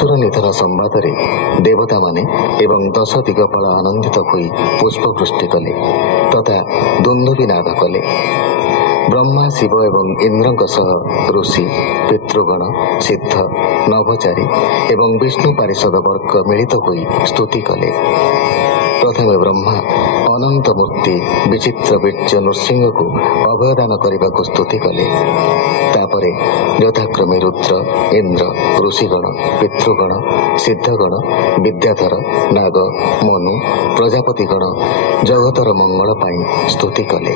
असुर निधन संवाद देवता माने एवं 10 दिगपाल आनंदित होई पुष्पवृष्टि कले तथा दुंदुभि नाद कले। ब्रह्मा शिव एवं इंद्र सह ऋषि पितृगण सिद्ध नभचारी एवं विष्णु पारिषद वर्ग मिलित होई स्तुति कले। प्रथमे ब्रह्मा अनंत मूर्ति विचित्र बीर्ज नृसिंह को अभयदान करने को स्तुति कले। तापरे यथाक्रमे रुद्र इंद्र ऋषिगण पितृगण सिद्धगण विद्याधर नाग मनु प्रजापतिगण जगतर मंगल पाई स्तुति कले।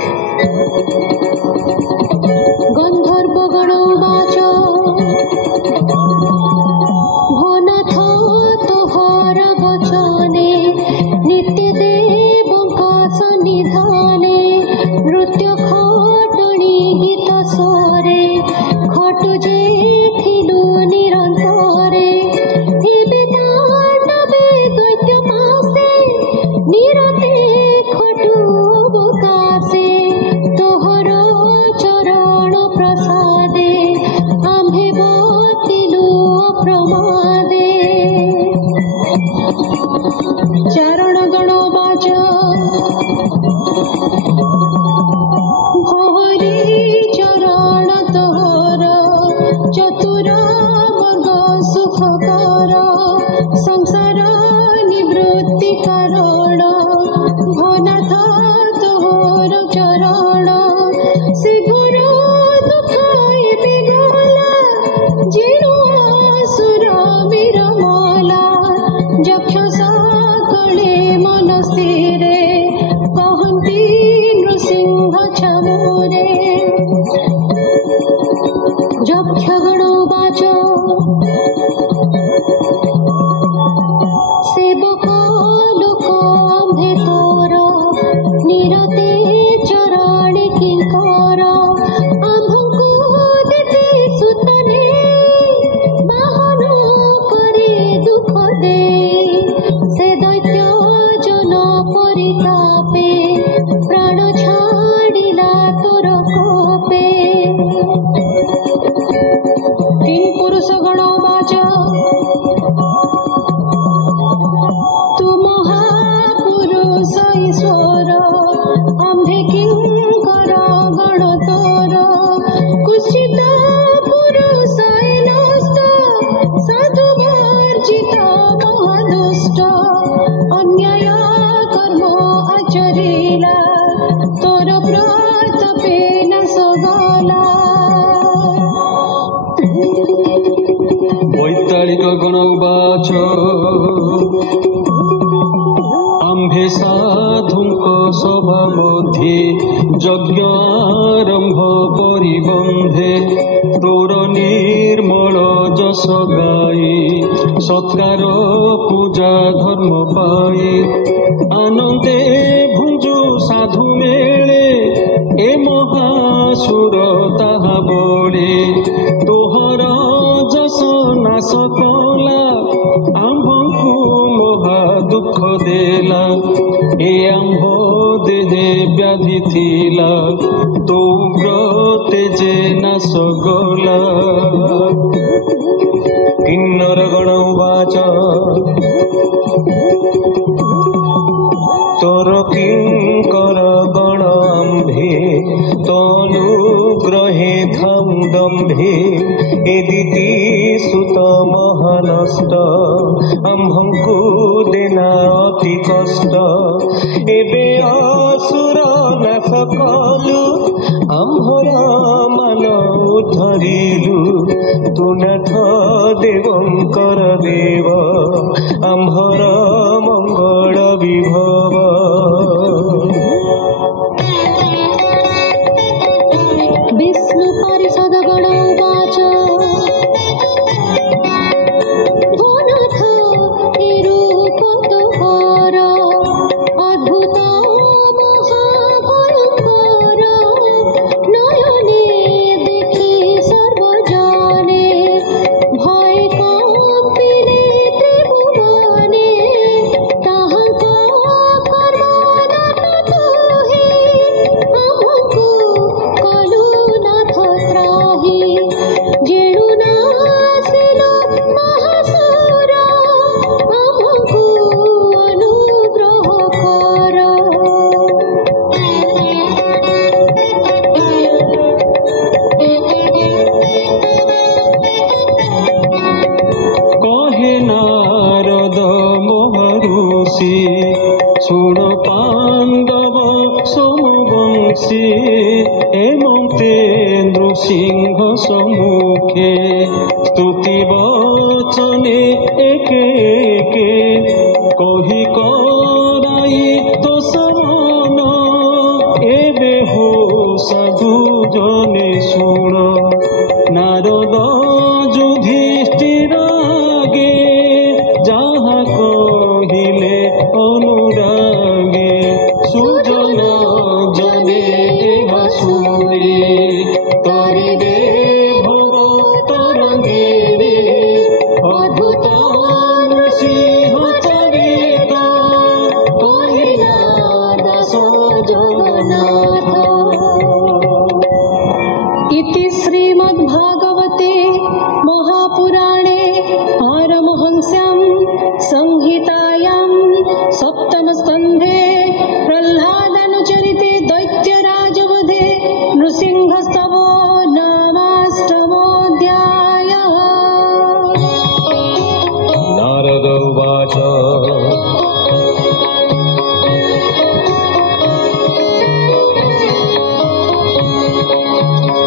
आम्भे साधुंक सभा मध्ये यज्ञ आरंभ परिबंधे तोर निर्मल जस गाई सत्कार पूजा धर्म पाई आनंदे भुंजु साधु मेले ए महासुर ताहा बोले तोहर जस नाश कला आम्भंकु महा दुख देला ए आम्भ देहे व्याधि थिला तो उग्र तेजे नाश गला। किन्नर गण उवाच तोर किंकर गण आम्भे तनुग्रहे धम्दम्भे एदिति सुत महानष्ट आम्भंकु देना अति कष्ट एबे असुर नाश कलु आम्भर मान उद्धरिलु तु नाथ देवंकर देव आम्भर मंगल विभव। विष्णु पारिषद गण उवाच भोनाथ ए रूप तोहर अद्भुत महाभयंकर नयने देखि सर्वजने भय कम्पिले त्रिभुवने যে এমতে নৃসিংহ সম্মুখে স্তুতি বচনে একে একে কহি করাই তো সমন এবে হো সাধু জনে শুণ নারদ যুধিষ্ঠির আগে যাহা কহিলে অনুরাগে সুজন জনে এহা শুনে তরিবে ভব তরঙ্গে অদ্ভুত নৃসিংহ চরিত কহিলা দাস জগন্নাথ। इति श्रीमद्भागवते महापुराणे पारमहंस्यां संहितायां सप्तमस्कन्धे प्रह्लादानुचरिते दैत्यराजवधे नृसिंहस्तवो नामाष्टमोऽध्यायः। नारद उवाच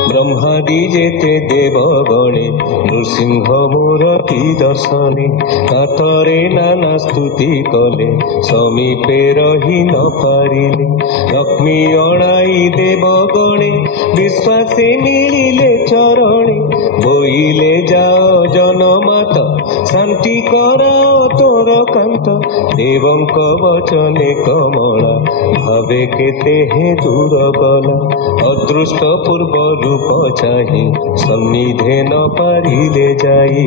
ब्रह्मादि जेते देवगणे नृसिंह मूर्ति दर्शने कातरे नाना स्तुति कले समीपे रही न पारिले लक्ष्मी अणाई देवगणे विश्वासे मिलिले चरणे बोइले जाओ जनमात शांति कराओ तोर कांत देवंक वचने कमला भावे केते हे दूर गला अदृष्ट पूर्व रूप चाहि सन्निधे न पारिले जाई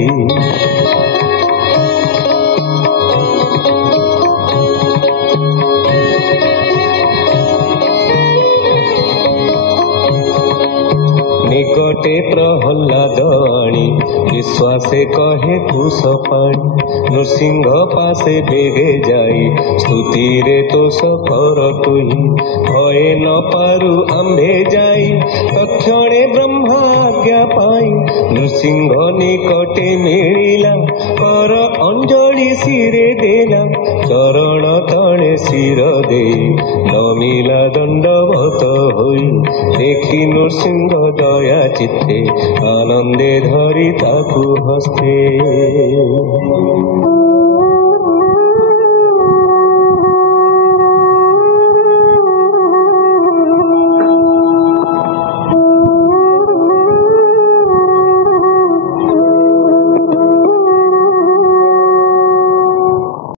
निकटे प्रहल्लाद आणी विश्वासे कहे कुश पाणी नृसिंह पासे बेगे जाई स्तुति रे तोष कर तुही भये न पारु आंबे जाई तक्षणे ब्रह्माज्ञा पाई नृसिंह निकटे मिलिला कर अंजलि सिरे देला चरण तले सिर दे नमिला दंडवत होई देखी नृसिंह दया चित्ते आनंदे धरी ताकु हस्ते।